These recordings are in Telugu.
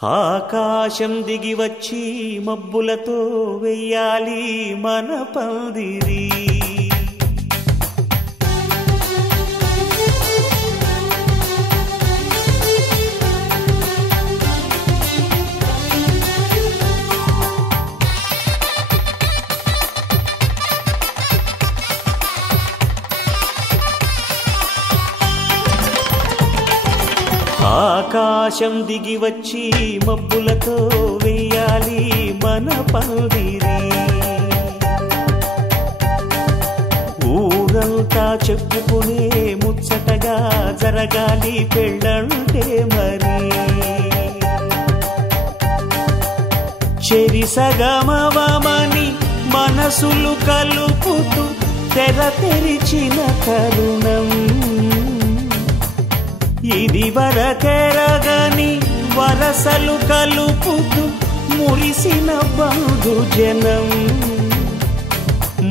ఆకాశం దిగి వచ్చి మబ్బులతో వెయ్యాలి మన పందిరి. ఆకాశం దిగి వచ్చి మబ్బులతో వెయ్యాలి మన పందిరి. ఊరంతా చెప్పుకునే ముచ్చటగా జరగాలి పెళ్ళంటే మరి. చెరిసగమవమని మనసులు కలుపుతూ తెర తెరిచిన తరుణం ఇది వరకెరగని వరసలు కలుపుతూ మురిసిన బంధుజనం.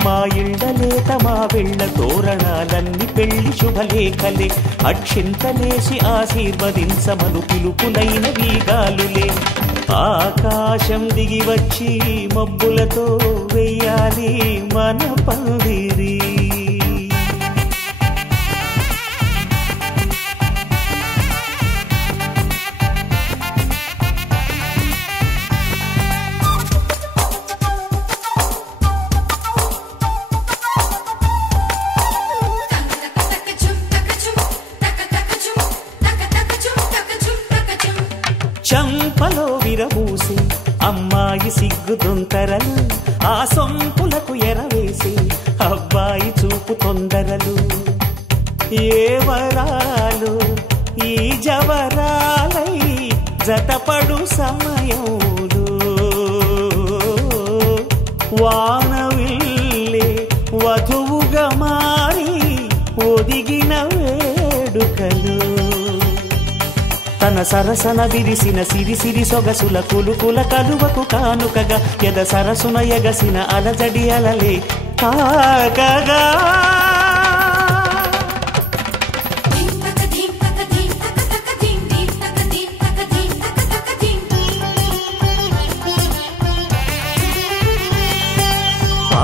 మా ఇళ్ళలేత మా వెళ్ళ తోరణాలన్నీ పెళ్లి శుభలేఖలే. అక్షింతలేసి ఆశీర్వదించమను పిలుపులైన వీగాలులే. ఆకాశం దిగి వచ్చి మబ్బులతో వెయ్యాలి మన పందిరి. చంపలో విరబూసి అమ్మాయి సిగ్గుదొంతరలు, ఆ సొంపులకు ఎరవేసి అబ్బాయి చూపు తొందరలు. ఏ వరాలు ఈ జవరాలై జతపడు సమయంలో వానవిల్లే వధువుగా మారి ఒదిగిన వేడుకలు. తన సరసన విరిసిన సిరిసిరి సొగసుల కులుకుల కలువకు కానుకగా ఎద సరసున ఎగసిన అలజడి అలలే కాకగా.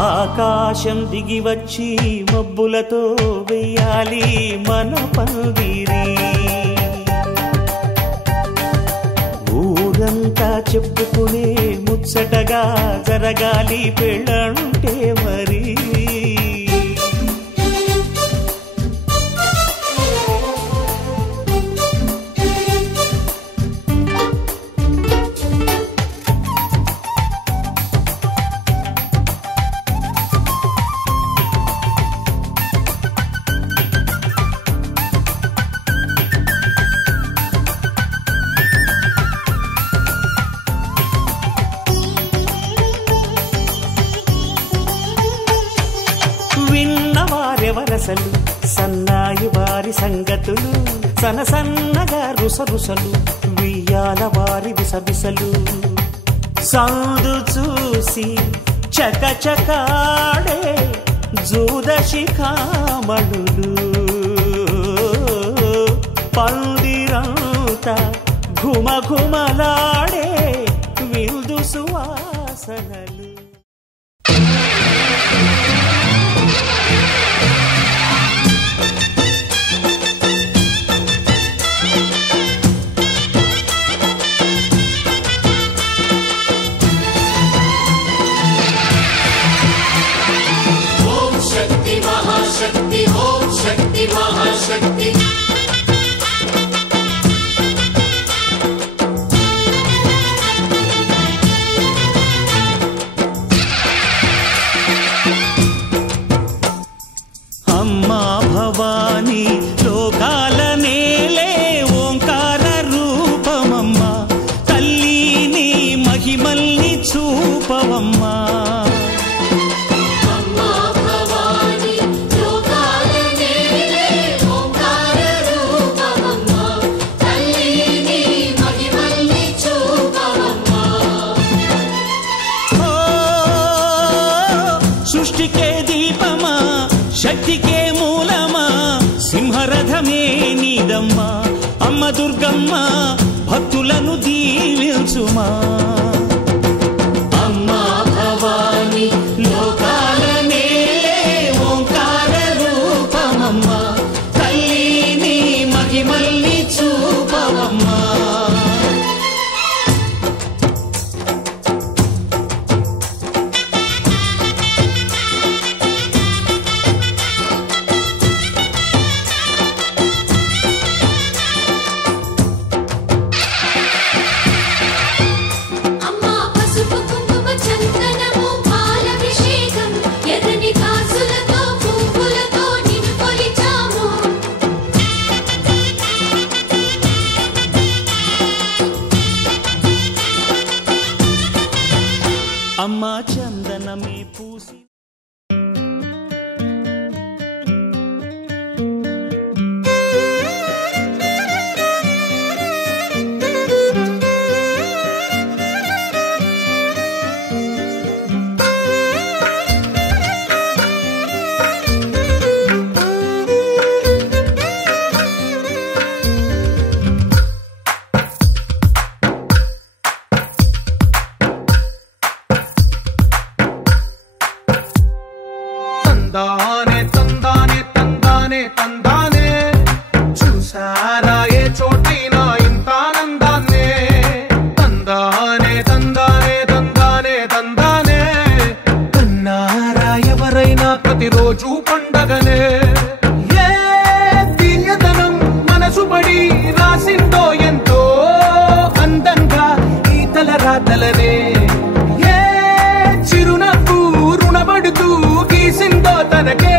ఆకాశం దిగి వచ్చి మబ్బులతో వెయ్యాలి మన పందిరి. ఊరంతా చెప్పుకునే ముచ్చటగా జరగాలి పెళ్ళంటే మరి. విన్నవారెవరసలు సన్నాయి వారి సంగతులు, సనసన్నగా రుసరుసలు వియ్యాల వారి విసబిసలు. సందు చూసి చకచకాడే జూదశిఖామణులు, పందిరంతా ఘుమఘుమలాడే విందు సువాసనలు. అమ్మా భవానీ లోకాల నేలే ఓంకార రూపమమ్మా, తల్లిని మహిమల్ని చూపవమ్మా. సృష్టికే దీపమా శక్తికే మూలమా, సింహరథమే నీదమ్మా. అమ్మ దుర్గమ్మ భక్తులను దీవి దీల్చుమా అమ్మా భవాని లోకాల నేలే ఓంకార రూపమమ్మా తల్లి నీ మహిమల్ని చూపవమ్మా అమ్మా చందనమే పూసి తందానే తందానే తందానే తందానే చూసారా ఏ చోటైనా ఇంత ఆనందాన్నే తందానే తందానే తందానే తందానే కన్నారా ఎవరైనా ప్రతిరోజు పండగనే ఏ తీయదనం మనసు పడి రాసిందో ఎంతో అందంగా ఈ తలరాతలనే ఏ చిరునవ్వు రుణపడుతూ గీసిందో తనకే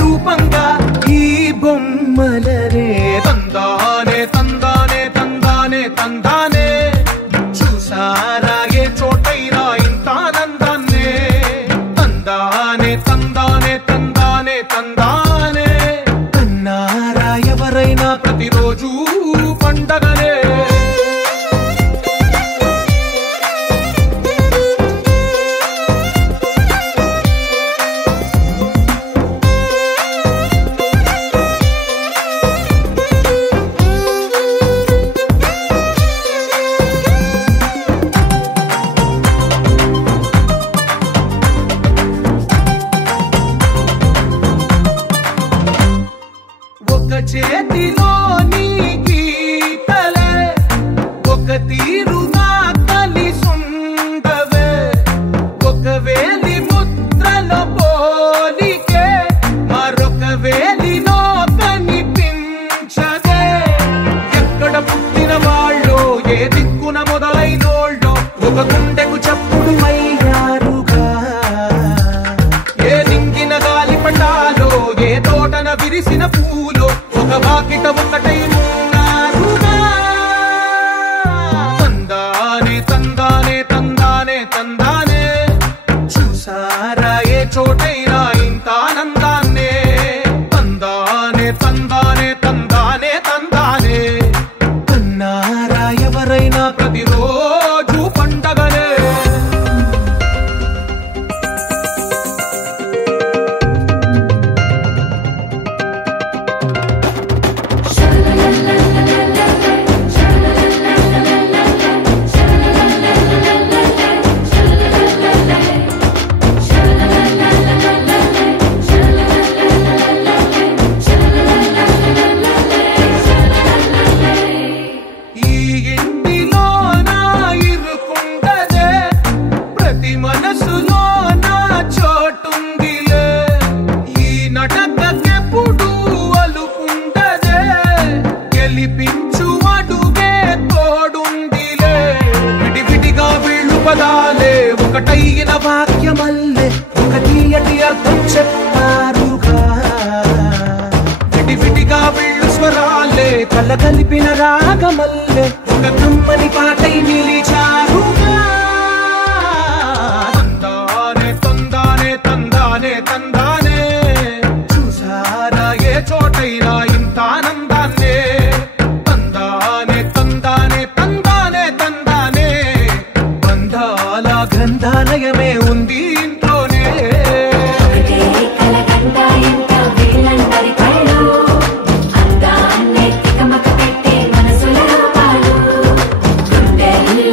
రూపంగా ఈ బొమ్మలనే తందానే తందానే తందానే తందానే చూసారా ఏ చోటైనా ఇంత ఆనందాన్నే తందానే తందానే తందానే తందానే కన్నారా ఎవరైనా ప్రతిరోజు పండగనే చేతిలో నీ గీతలే ఒక తీరుగా కలిసుండవే ఒక వేలి ముద్రలో పోలికే మరొక వేలిలో కనిపించదే ఎక్కడ పుట్టిన వాళ్ళో ఏ దిక్కున మొదలైనోళ్ళో ఒక గుండెకు చప్పుడు అయ్యారుగా ఏ దింగిన గాలి పటాలో ఏ తోటన విరిసిన పూలో ఒక వాకిట ఒకటై ఉన్నారుగా తందానే తందానే తందానే తందానే చూసారా ఏ చోటైనా ఇంత ఆనందాన్నే తందానే తందానే తందానే తందానే కన్నారా ఎవరైనా ప్రతిరోజు పండగనే ఒకటైన వాక్యమల్లే ఒక తీయటి అర్థం చెప్పారుగా విడివిడిగా వీళ్ళు స్వరాలే కళ్ళ కలిపిన రాగమల్లే ఒక కమ్మని పాటై నిలిచారుగా తందానే తందానే తందానే తందానే చూసారా ఏ చోటైనా ఇంత ఆనందాన్నే తందానే తందానే తందానే తందానే బంధాల గ్రంథాలయమే ఉంది ఇంట్లోనే అందాన్ని తికమక పెట్టే మనసుల రూపాలు గుండెల్లో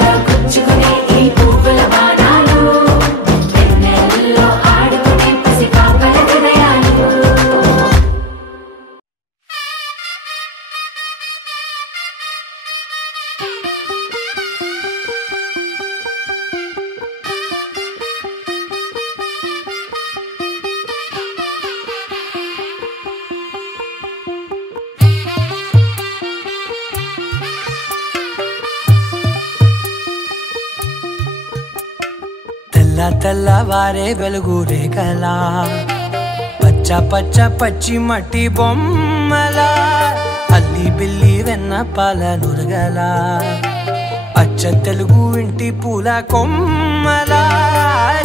తెల్ల తెల్లవారే వెలుగు రేఖలా పచ్చ పచ్చ పచ్చి మట్టి బొమ్మలా అల్లి బిల్లి వెన్న పాల నురగలా అచ్చ తెలుగు ఇంటి పూల కొమ్మలా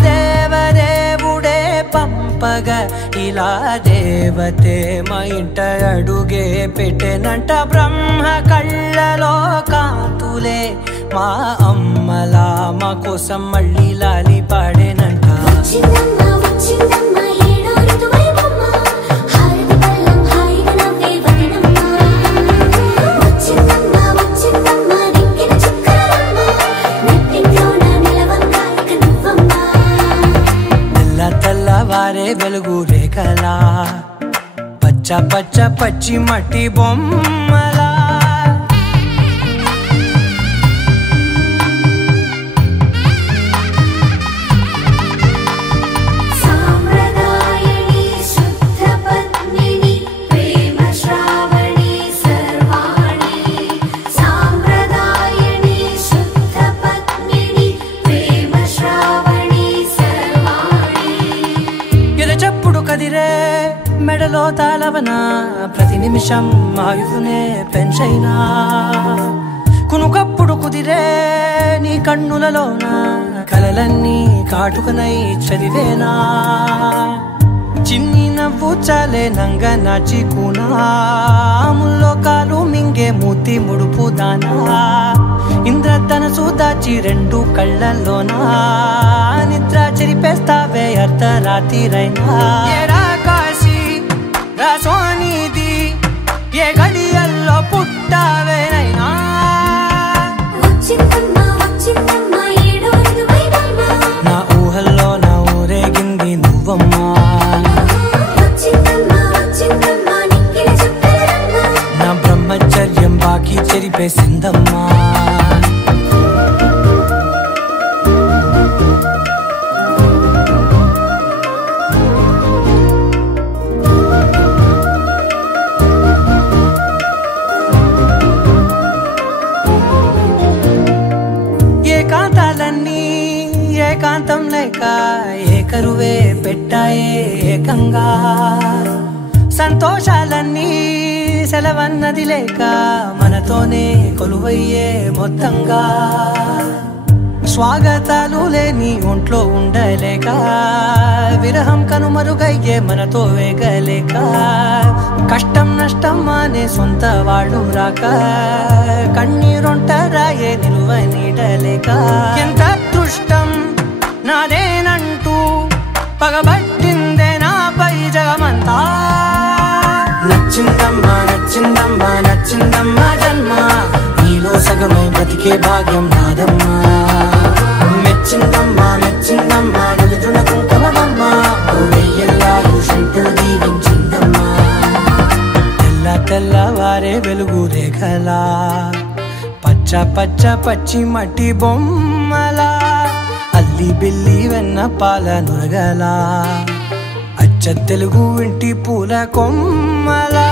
దేవదేవుడే పంపగా ఇలా దేవతే మా ఇంట అడుగే పెట్టెనంట బ్రహ్మ కళ్ళలో కాంతులే మా అమ్మలా మా కోసం మళ్ళీ లాలి పాడేనంట తెల్లవారే వెలుగు రేఖలా పచ్చ పచ్చ పచ్చి మట్టి బొమ్మలా మెడలో తాళవన ప్రతి నిమిషం ఆయువునే పెంచైనా కునుకప్పుడు కుదిరే నీ కన్నులలోన కలలన్నీ కాటుకనై చదివేనా చిన్ని నవ్వు చాలే నంగ నాచి కూనాముల్లో కాలు మింగే మూతి ముడుపు దానా ఇంద్రధనసు దాచి రెండు కళ్ళల్లోనా నిద్ర చెరిపేస్తావే అర్ధరాత్రిరైనా సోనిది ఏ గడియల్లో పుట్టావేనైనా నా ఊహల్లో నా ఊరేగింది నువ్వమ్మా నా బ్రహ్మచర్యం బాకీ చెరిపేసిందమ్మా ఏకాంతం లేక ఏకరువే పెట్టాయే ఏకంగా సంతోషాలన్నీ సెలవన్నది లేక మనతోనే కొలువయ్యే మొత్తంగా స్వాగతాలు లేని ఒంట్లో ఉండలేక విరహం కనుమరుగయ్యే మనతో వేగలేక కష్టం నష్టం అనే సొంత వాళ్ళు రాక కన్నీరొంటరాయే నిలువ నీడలేక ఎంత అదృష్టం నాదేనంటూ పగబట్టిందే నాపై జగమంతా నచ్చిందమ్మా నచ్చిందమ్మా నచ్చిందమ్మా జన్మ నీలో సగమై బ్రతికే భాగ్యం నాదమ్మా మెచ్చిందమ్మా మెచ్చిందమ్మా నిలుతున్న కుంకుమమ్మా వెయ్యల్లాలు శంకరు దీవించిందమ్మా తెల్ల తెల్లవారే వెలుగు రేఖలా పచ్చ పచ్చ పచ్చి మట్టి బొమ్మలా అల్లి బిల్లి వెన్న పాల నురగలా అచ్చ తెలుగు ఇంటి పూల కొమ్మలా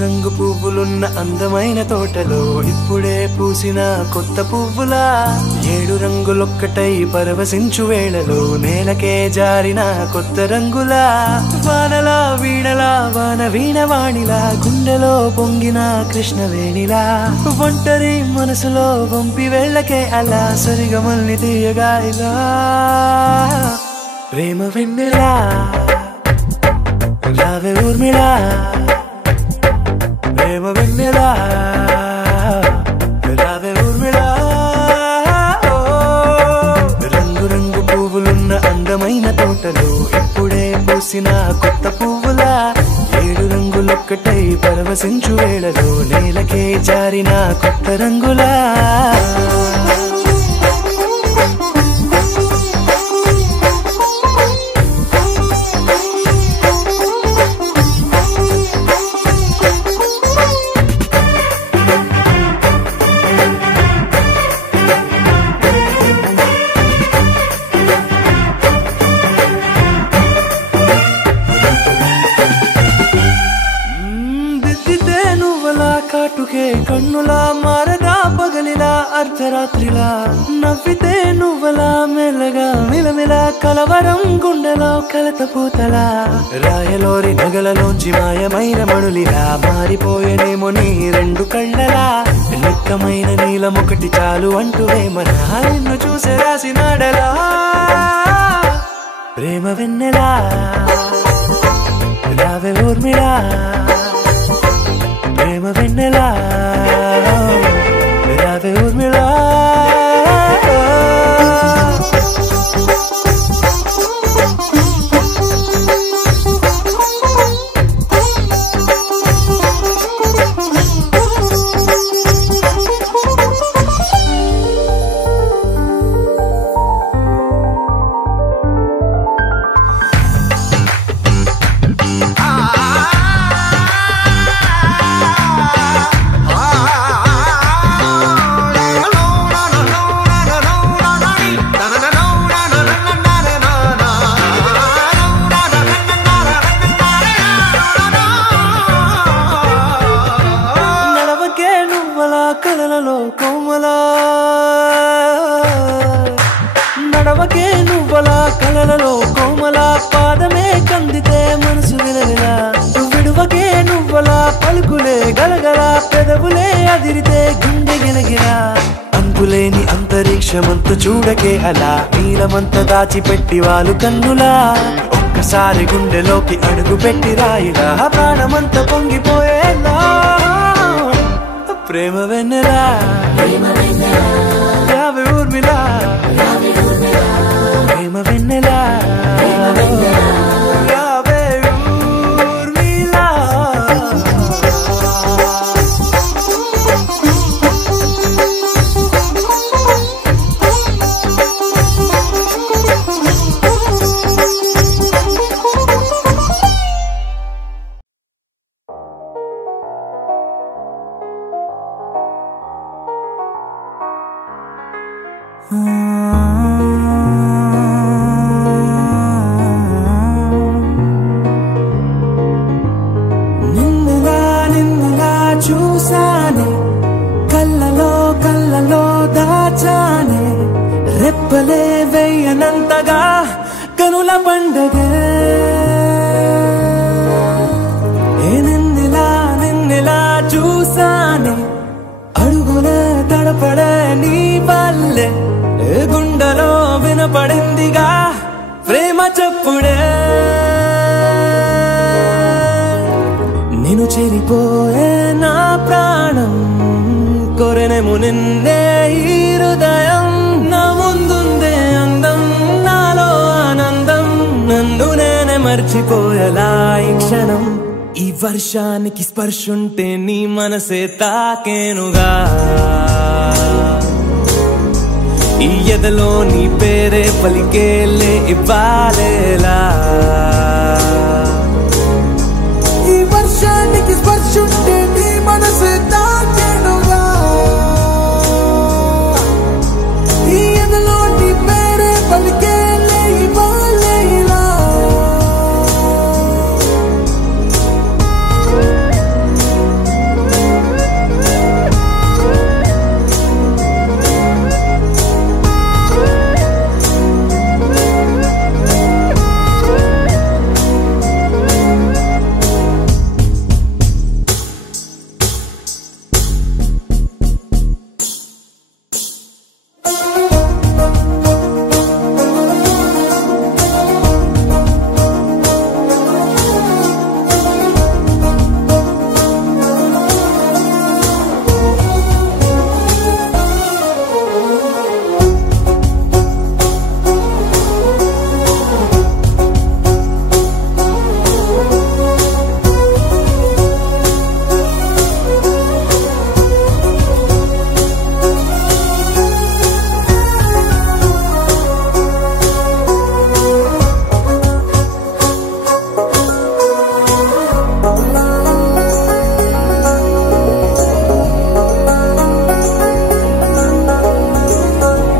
రంగు పువ్వులున్న అందమైన తోటలో ఇప్పుడే పూసిన కొత్త పువ్వులా 7 రంగులొక్కటై పరవశించు వేళలో నేలకే జారిన కొత్త రంగులా వానలా వీణలా వాన వీణవాణిలా గుండెలో పొంగిన కృష్ణవేణిలా ఒంటరి మనసులో వంపి వెళ్ళకే అలా సరిగమల్ని తీయగా ఇలా ప్రేమ వెన్నెలా రావే ఊర్మిళా ప్రేమ వెన్నెలా రావే ఊర్మిళా రంగు రంగు పువ్వులున్న అందమైన తోటలో ఇప్పుడే పూసిన కొత్త పువ్వులా 7 రంగులొక్కటై పరవశించు వేళలో నేలకే జారిన కొత్త రంగులా అర్ధరాత్రిలా నవ్వితే నువ్వలా మెల్లగా మిలమిలా కలవరం గుండెలో కలతపూతలా రాయలోరి నగలలోంచి మాయమైన మణులిలా మారిపోయేనేమో నీ రెండు కళ్ళలా లెక్కమైన నీలమొకటి చాలు అంటూ వేమనా నిన్ను చూసే రాసినాడలా ప్రేమ వెన్నెలా రావే ఊర్మిళా ప్రేమ వెన్నెలా రావే ఊర్మిళా నడవకే నువ్వలా కలలలో కోమలా పాదమే కందితే మనసు విలవిలా విడువకే నువ్వలా పలుకులే గలగలా పెదవులే అదిరితే గుండె గిలగిలా అంతులేని అంతరిక్షమంత చూడకే అలా నీలమంత దాచిపెట్టి వాళ్ళు కన్నులా ఒక్కసారి గుండెలోకి అడుగు పెట్టి రాయిలా ప్రాణమంత పొంగిపోయేలా ప్రేమ వెన్నెలా రావే ఊర్మిళా ప్రేమ వెన్నెలా రావే ఊర్మిళా నిన్నులా చూసానే కళ్ళలో దాచానే రెప్పలే వెయ్యనంతగా కనుల పండగే నిన్నులా చూసానే అడుగులే తడపడే నీ వల్లే గుండెలో వినపడిందిగా ప్రేమ చప్పుడే నేను చెరిపోయే నా ప్రాణం కొరెనేమో నిన్నే ఈ హృదయం నా ముందుందే అందం నాలో ఆనందం నన్ను నేనే మర్చిపోయేలా ఈ క్షణం ఈ వర్షానికి స్పర్శుంటే నీ మనసే తాకేనుగా ఈ ఎదలో నీ పేరే పలికేలే ఇవ్వాలేలా ఈ వర్షానికి స్పర్శుంటే నీ మనసు తాకేనుగా ఈ ఎదలో నీ పేరే పలికేలే ఇవ్వాలేలా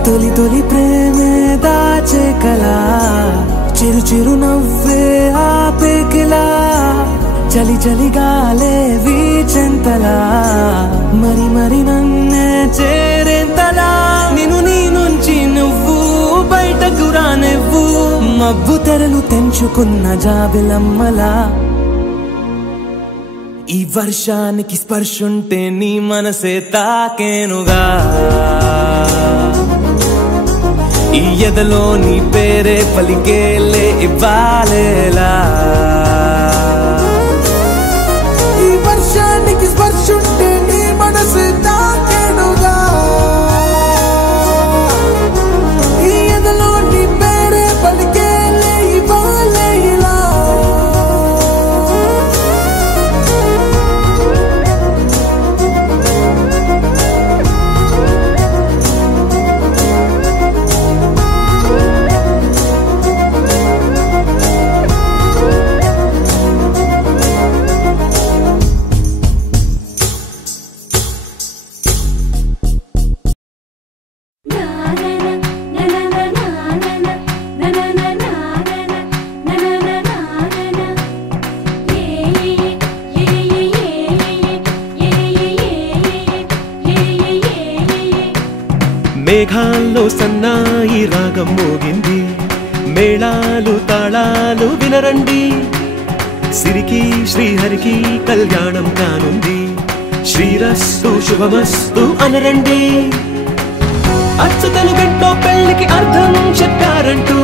తొలి తొలి ప్రేమే దాచే కలా చిరు చిరు నవ్వే ఆపే కిలా చలి చలిగాలే వీచెంతలా మరి మరి నన్నే చేరేంతలా నిన్ను నీ నుంచి నువ్వు బయటకు రానివ్వు మబ్బు తెరలు తెంచుకున్న జాబిలమ్మలా ఈ వర్షానికి స్పర్శుంటే నీ మనసే తాకేనుగా ఈ ఎదలో నీ పేరే పలికేలే ఇవ్వాలేలా ఈ వర్షానికి స్పర్శుంటే నీ మనసే తాకేనుగా ఈ ఎదలో నీ పేరే పలికేలే ఇవ్వాలేలా మేఘాల్లో సన్నాయి రాగం మోగింది మేళాలు తాళాలు వినరండి సిరికి శ్రీహరికి కళ్యాణం కానుంది శ్రీరస్తు శుభమస్తు అనరండి అచ్చతలు గంటో పెళ్లికి అర్థం చెప్పారంటూ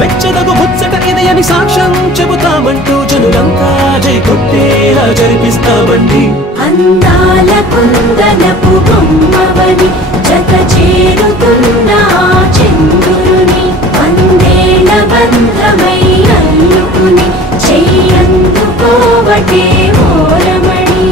మెచ్చదగు ముచ్చట ఇది అని సాక్ష్యం చెబుతామంటూ జనులంతా జై కొట్టేలా జరిపిస్తామండి అందాల కుందనపు బొమ్మవని జత చేరుతున్న చంద్రుని వందేళ్ల బంధమై అల్లుకుని చెయ్యందుకోవటే ఓరమణి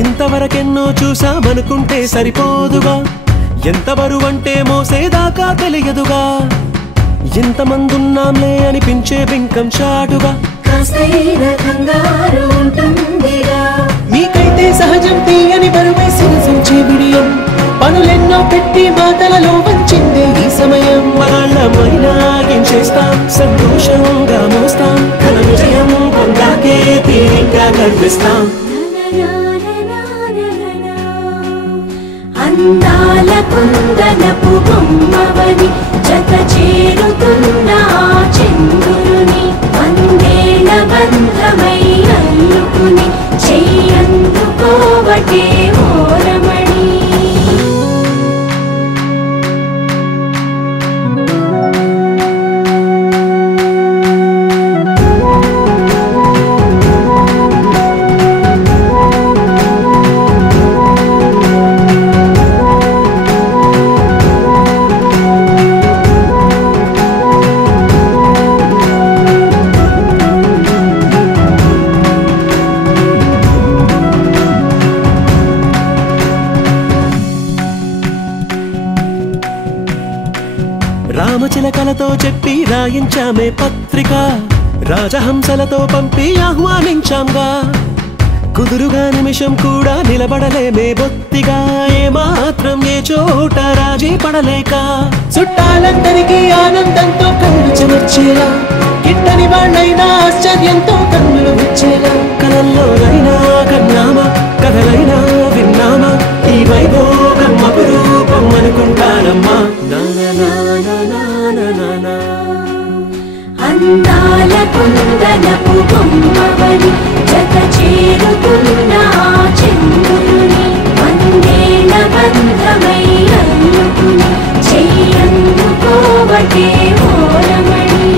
ఇంతవరకెన్నో చూసామనుకుంటే సరిపోదుగా ఎంత బరువంటే మోసేదాకా తెలియదుగా ఎంతమందున్నాంలే అనిపించే బింకం చాటుగా మీకైతే సహజం తీయని బరువై సిరసించే బిడియం పనులెన్నో పెట్టి మాటలలో వంచిందే ఈ సమయం వాళ్ళమైనా ఏం చేస్తాం సంతోషంగా మోస్తాం ఘన విజయం పొందాకే తీరిగ్గా కనిపిస్తాం అందాల కుందనపు బొమ్మవని జత చేరుతున్న చంద్రుని వందేళ్ల బంధమై అల్లుకుని చెయ్యందుకోవటే ఓరమణి రామచిలకలతో చెప్పి రాయించామే పత్రిక రాజహంసలతో పంపి ఆహ్వానించాంగా కుదురుగా నిమిషం కూడా నిలబడలేమే బొత్తిగా ఏమాత్రం ఏ చోట రాజీ పడలేక చుట్టాలందరికీ ఆనందంతో కళ్ళు చెమర్చేలా గిట్టని వాళ్ళైనా ఆశ్చర్యంతో కన్నులు వచ్చేలా కలల్లోనైనా కన్నామా కథలైనా విన్నామా ఈ వైభోగం అపురూపం అనుకుంటానమ్మా అందాల కుందనపు బొమ్మవని జత చేరుతున్న చంద్రుని వందేళ్ల బంధమై అల్లుకుని చెయ్యందుకోవటే ఓరమణి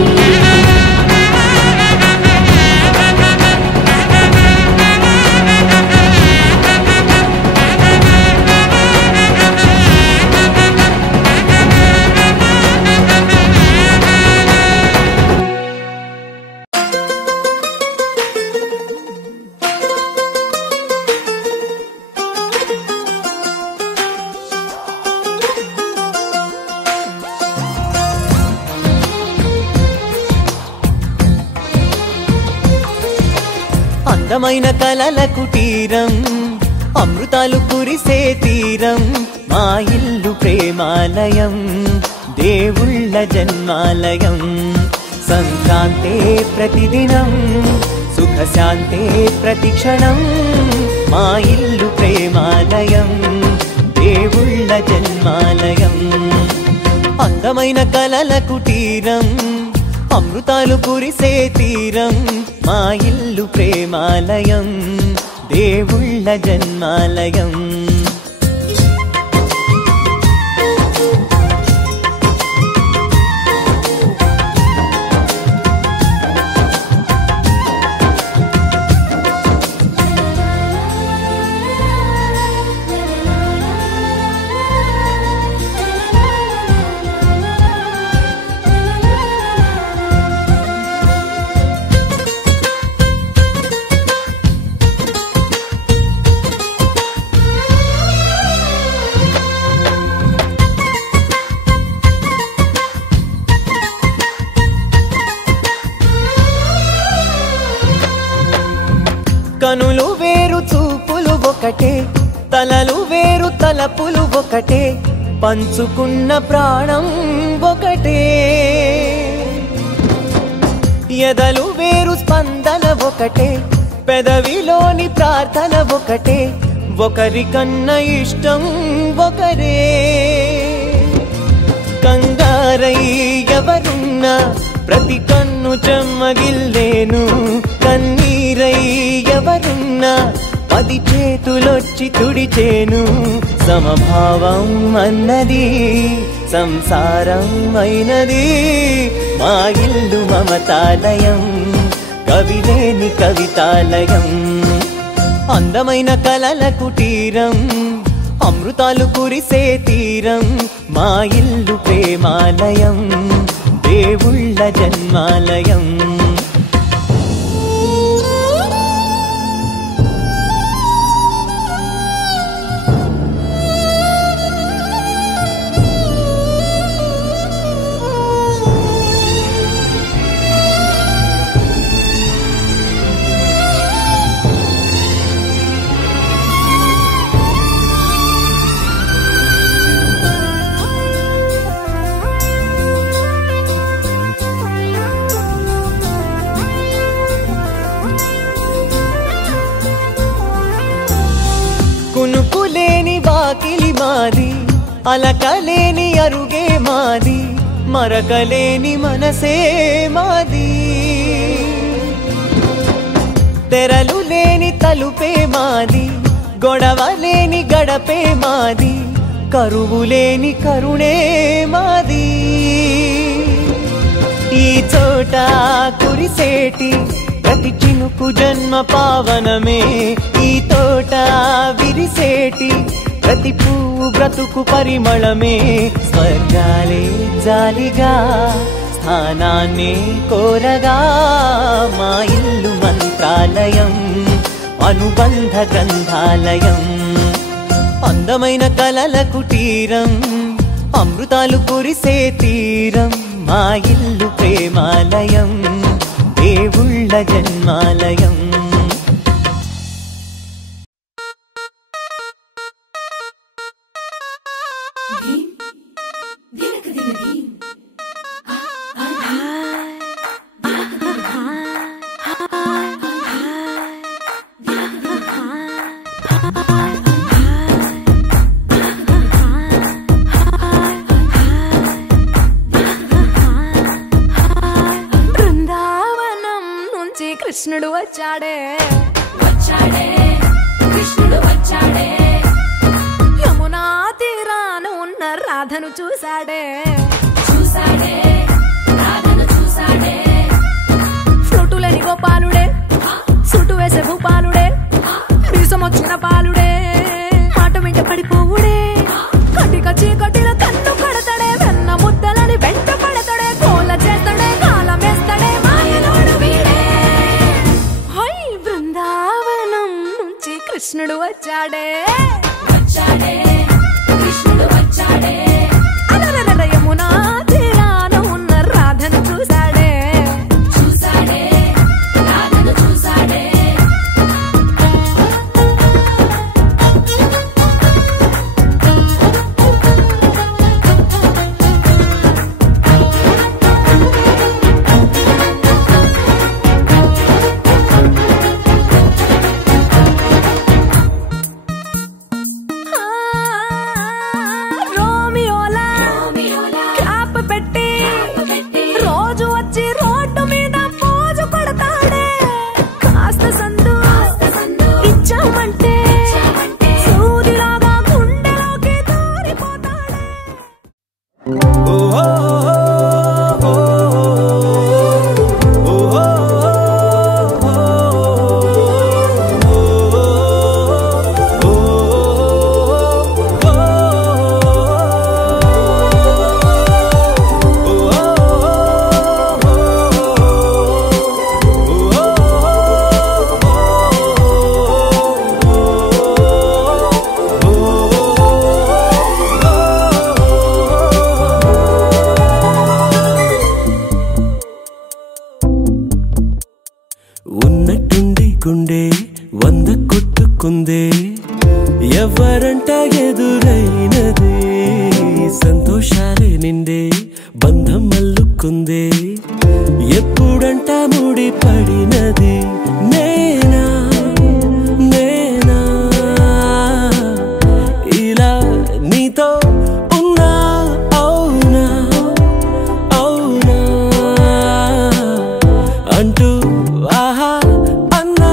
అందమైన కలల కుటీరం అమృతాలు కురిసే తీరం మా ఇల్లు ప్రేమాలయం దేవుళ్ళ జన్మాలయం సంక్రాంతే ప్రతిదినం సుఖశాంతే ప్రతిక్షణం మా ఇల్లు ప్రేమాలయం దేవుళ్ళ జన్మాలయం అందమైన కలల కుటీరం అమృతాలు కురిసే తీరం మా ఇల్లు ప్రేమాలయం దేవుళ్ళ జన్మాలయం కనులు వేరు చూపులు ఒకటే తలలు వేరు తలపులు ఒకటే పంచుకున్న ప్రాణం ఒకటే ఎదలు వేరు స్పందన ఒకటే పెదవిలోని ప్రార్థన ఒకటే ఒకరికన్నా ఇష్టం ఒకరే కంగారై ఎవరున్నా ప్రతి కన్ను చెమ్మగిల్లేను కన్నీరై ఎవరున్నా 10 చేతులొచ్చి తుడిచేను సమభావం అన్నది సంసారం అయినది మా ఇల్లు మమతాలయం కవిలేని కవితాలయం అందమైన కలల కుటీరం అమృతాలు కురిసే తీరం మా ఇల్లు ప్రేమాలయం దేవుళ్ళ జన్మాలయం కునుకులేని వాకిలి మాది అలకలేని అరుగే మాది మరకలేని మనసే మాది తెరలు లేని తలుపే మాది గొడవ లేని గడపే మాది కరువు లేని కరుణే మాది ఈ చోట కురిసేటి ప్రతి చినుకు జన్మ పావనమే ఈ తోట విరిసేటి ప్రతి పువ్వు బ్రతుకు పరిమళమే స్వర్గాలే జాలిగా స్థానాన్ని కోరగా మా ఇల్లు మంత్రాలయం అనుబంధ గ్రంథాలయం అందమైన కలల కుటీరం అమృతాలు కురిసే తీరం మా ఇల్లు ప్రేమాలయం దేవుళ్ళ జన్మాలయం కృష్ణుడు వచ్చాడే వచ్చాడే కృష్ణుడు వచ్చాడే యమునా తీరాన ఉన్న రాధను చూసాడే చూసాడే రాధను చూసాడే ఫ్లూటులని గోపాలుడే సుటు వేసే భూపాలుడే మీసమొచ్చిన పాలుడే మాట వెంట పడిపోవుడే కటిక చీకటిలో కన్ను కడతాడే వెన్న ముద్దలని వెంట పడతాడే కోల చేస్తాడే కాలం వేస్తాడే మాయలోడు వీడే బృందావనం నుంచి కృష్ణుడు వచ్చాడే వచ్చాడే కృష్ణుడు వచ్చాడే అలరర యమునా ఎవరంట ఎదురైనదే సంతోషాలే నిండే బంధం మల్లుకుందే ఎప్పుడంట ముడి పడినది నేనా నేనా ఇలా నీతో ఉన్నా అవునా అవునా అంటూ ఆహా అన్నా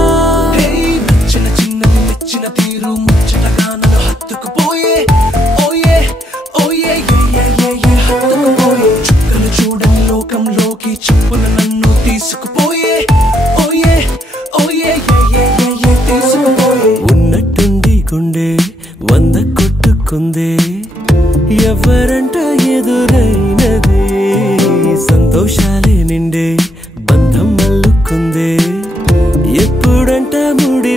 నచ్చిన చిన్నది నచ్చిన తీరు ముచ్చటగా నన్ను హత్తుకుపోయే ఓయే ఓయే హత్తుకుపోయే చుక్కలు చూడని లోకంలోకి చెప్పున నన్ను తీసుకుపోయే ఓయే ఓయే తీసుకుపోయే ఉన్నట్టుండి గుండె 100 కొట్టుకుందే ఎవరంట ఎదురైనదే సంతోషాలే నిండే బంధం మల్లుకుందే ఎప్పుడంట ముడి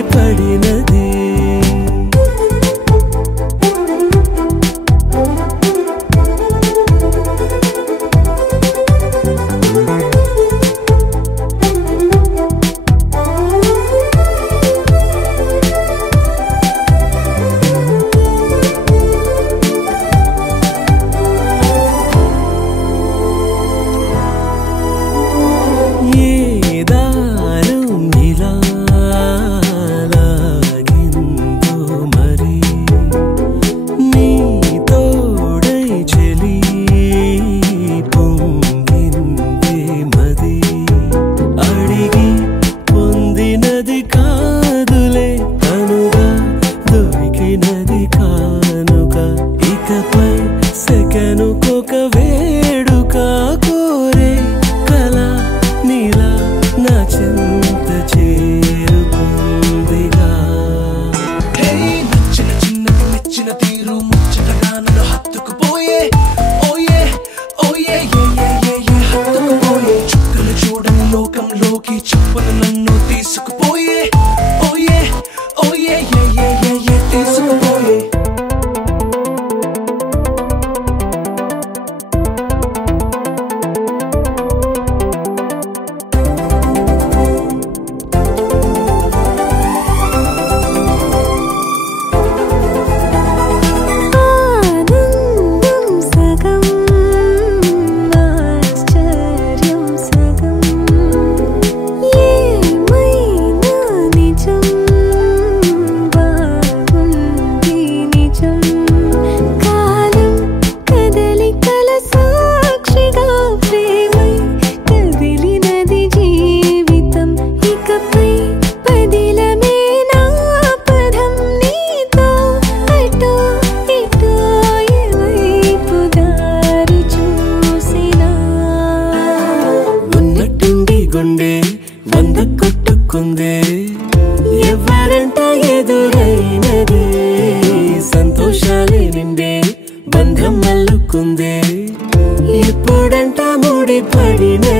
పడినది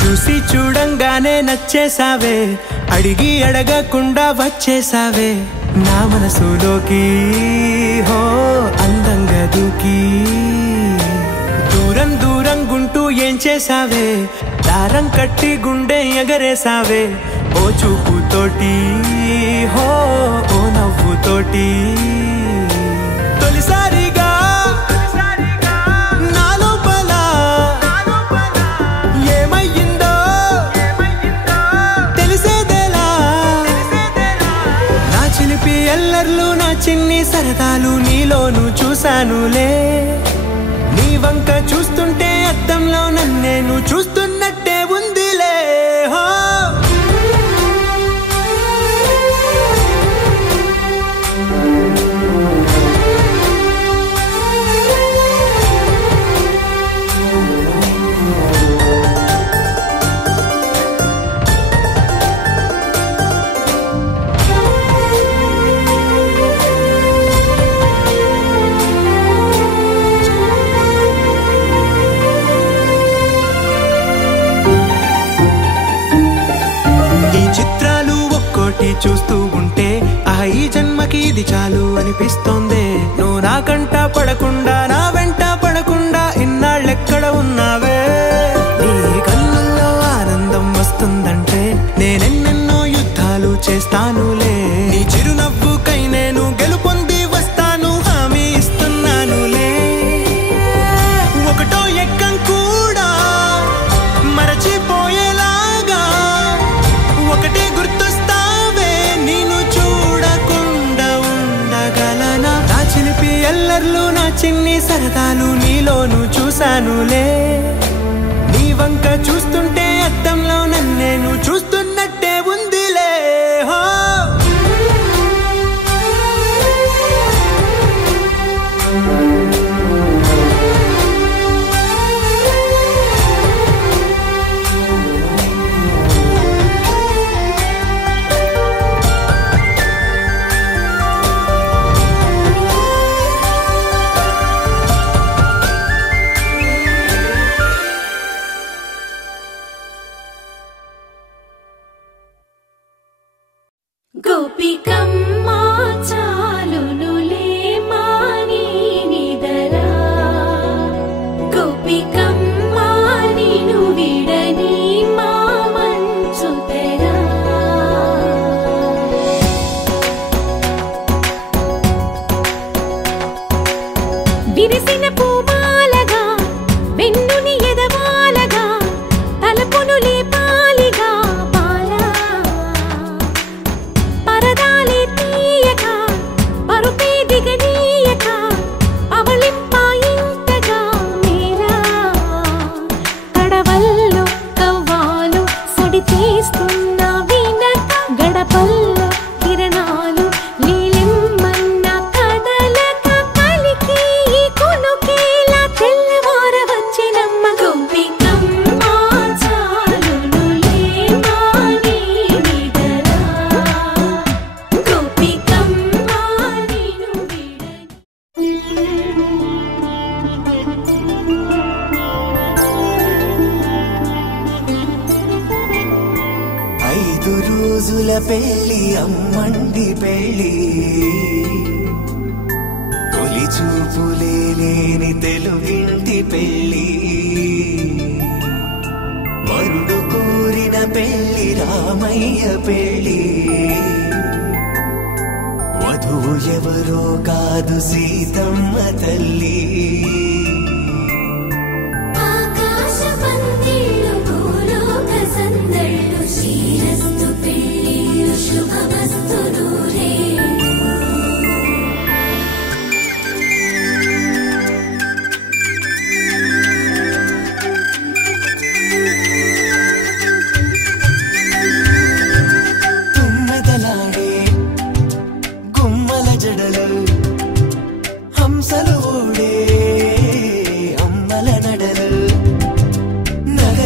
చూసి చూడంగానే నచ్చేసావే అడిగి అడగకుండా వచ్చేసావే నా మనసులోకి హో అందంగా దూకి దూరం దూరం గుంటూ ఏం చేసావే దారం కట్టి గుండె ఎగరేసావే ఓ చూపుతోటి హో ఓ నవ్వుతోటి తొలిసారిగా నా లోపల ఏమయ్యిందో తెలిసేదేలా నా చిలిపి ఎల్లర్లు నా చిన్ని సరదాలు నీలోను చూశానులే నీ వంక చూస్తుంటే అద్దంలో నన్నేను చూస్తున్నట్టే ఉందిలే హో చూస్తూ ఉంటే ఈ జన్మకి ఇది చాలు అనిపిస్తోందే నువ్వు నా కంట పడకుండా నా వెంట పడకుండా ఇన్నాళ్ళెక్కడ ఉన్నావే నీ కళ్ళల్లో ఆనందం వస్తుందంటే నేనెన్నెన్నో యుద్ధాలు చేస్తానులే నీ చిరునవ్వుకై నేను గెలుపొంది వస్తాను హామీ ఇస్తున్నానులే ఒకటో ఎక్కం కూడా మరచిపోయేలాగా ఒకటే గుర్తొస్తావే నేను చూడకుండా ఉండగలనా నా చిలిపి ఎల్లర్లు నా చిన్ని సరదాలు నీలోను చూశానులే నీ వంక చూస్తుంటే అద్దంలో నన్నేను చూస్తున్నట్టే ఉందిలే హో గోపికమ్మా చాలునులే మాని నిదరా గోపికమ్మా నిను విడని మా మంచు తెరా విరిసిన పూమాలగా వెన్నుని ఎదవాలగా తలపును లేపాలిగా పరదాలే తీయక పరుపే దిగనీయక అవళింపాయింతగా మేరా కడవల్లో కవ్వాలు సడి తీస్తున్న వీణక గడపల్లో కిరణాలు నీలిమ్మన్న కదలక కలికి ఈ కొనుకేలా తెల్లవార వచ్చినమ్మ గోపికమ్మ చాలునులే మాని నిదరా గోపికమ్మా నిను ఐదు రోజుల పెళ్లి అమ్మండి పెళ్లి తొలి చూపులే లేని తెలుగింటి పెళ్లి వరుడు కోరిన పెళ్లి రామయ్య పెళ్లి వధువు ఎవరో కాదు సీతమ్మ తల్లి ఆకాశ పందిళ్ళు భూలోక సందళ్ళు శ్రీరస్తు పెళ్ళిళ్ళు శుభమస్తు నూరే తుమ్మెదలాడే గుమ్మల జడలు హంసలు ఓడే అమ్మల నడలు నగ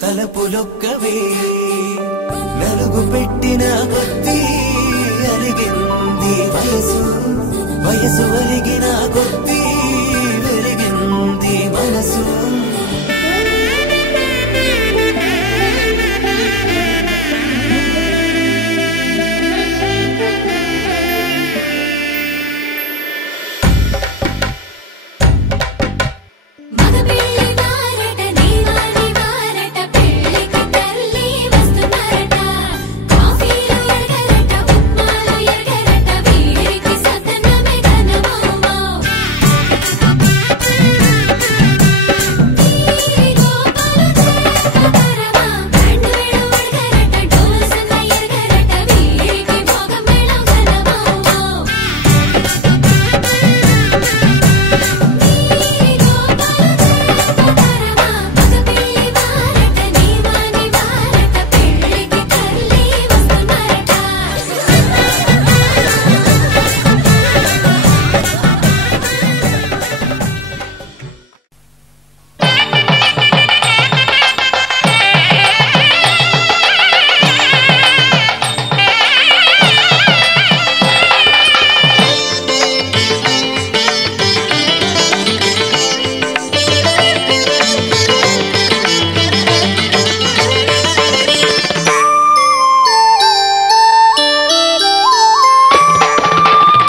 తలపులొక్కవే నలుగు పెట్టిన కొద్దీ అలిగింది వయసు వయసు అలిగిన కొద్దీ వెలిగింది మనసు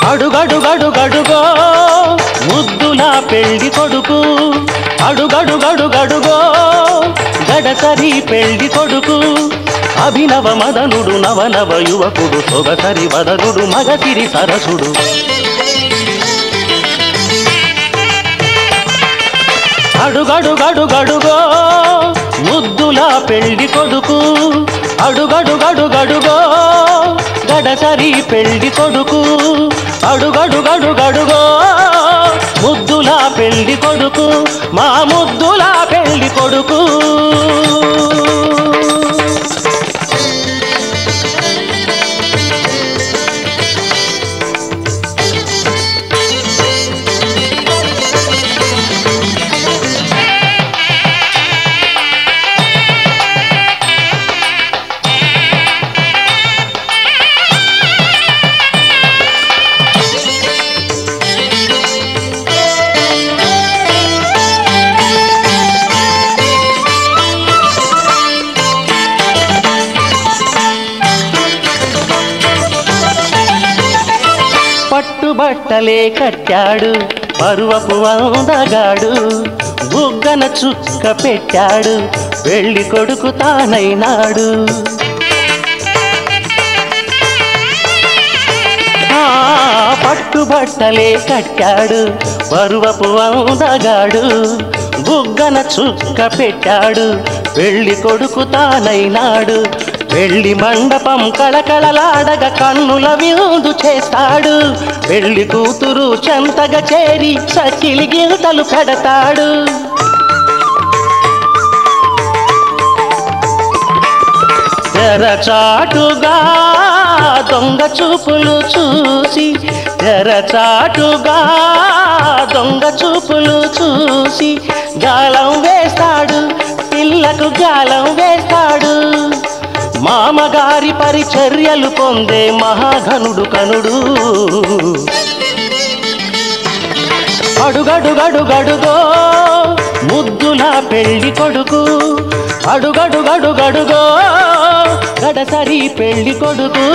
అడుగడుగడుగడుగో ముద్దులా పెళ్లి కొడుకు అడుగడుగడుగడుగో గడసరి పెళ్లి కొడుకు అభినవ మదనుడు నవనవ యువకుడు సొగసరి వదనుడు మగసిరి సరసుడు అడుగడుగడుగడుగో ముద్దులా పెళ్లి కొడుకు అడుగడుగడుగడుగో గడసరి పెళ్లి కొడుకు అడుగడుగడుగడుగో ముద్దులా పెళ్లి కొడుకు మా ముద్దులా పెళ్లి కొడుకు పట్టుబట్టలే కట్టాడు పరువపు అందగాడు బుగ్గన చుక్క పెట్టాడు పెళ్లి కొడుకు తానైనాడు పట్టుబట్టలే కట్టాడు పరువపు అందగాడు బుగ్గన చుక్క పెట్టాడు పెళ్లి కొడుకు తానైనాడు పెళ్లి మండపం కళకళలాడగా కన్నుల విందు చేస్తాడు పెళ్లి కూతురు చెంతగా చేరి సచిలి గింతలు పెడతాడు తెరచాటుగా దొంగ చూపులు చూసి తెరచాటుగా దొంగ చూపులు చూసి గాలం వేస్తాడు పిల్లకు గాలం వేస్తాడు మామగారి పరిచర్యలు పొందే మహాఘనుడు కనుడు అడుగడుగడుగడుగో ముద్దులా పెళ్లి కొడుకు అడుగడుగడుగడుగో గడసరి పెళ్లి కొడుకు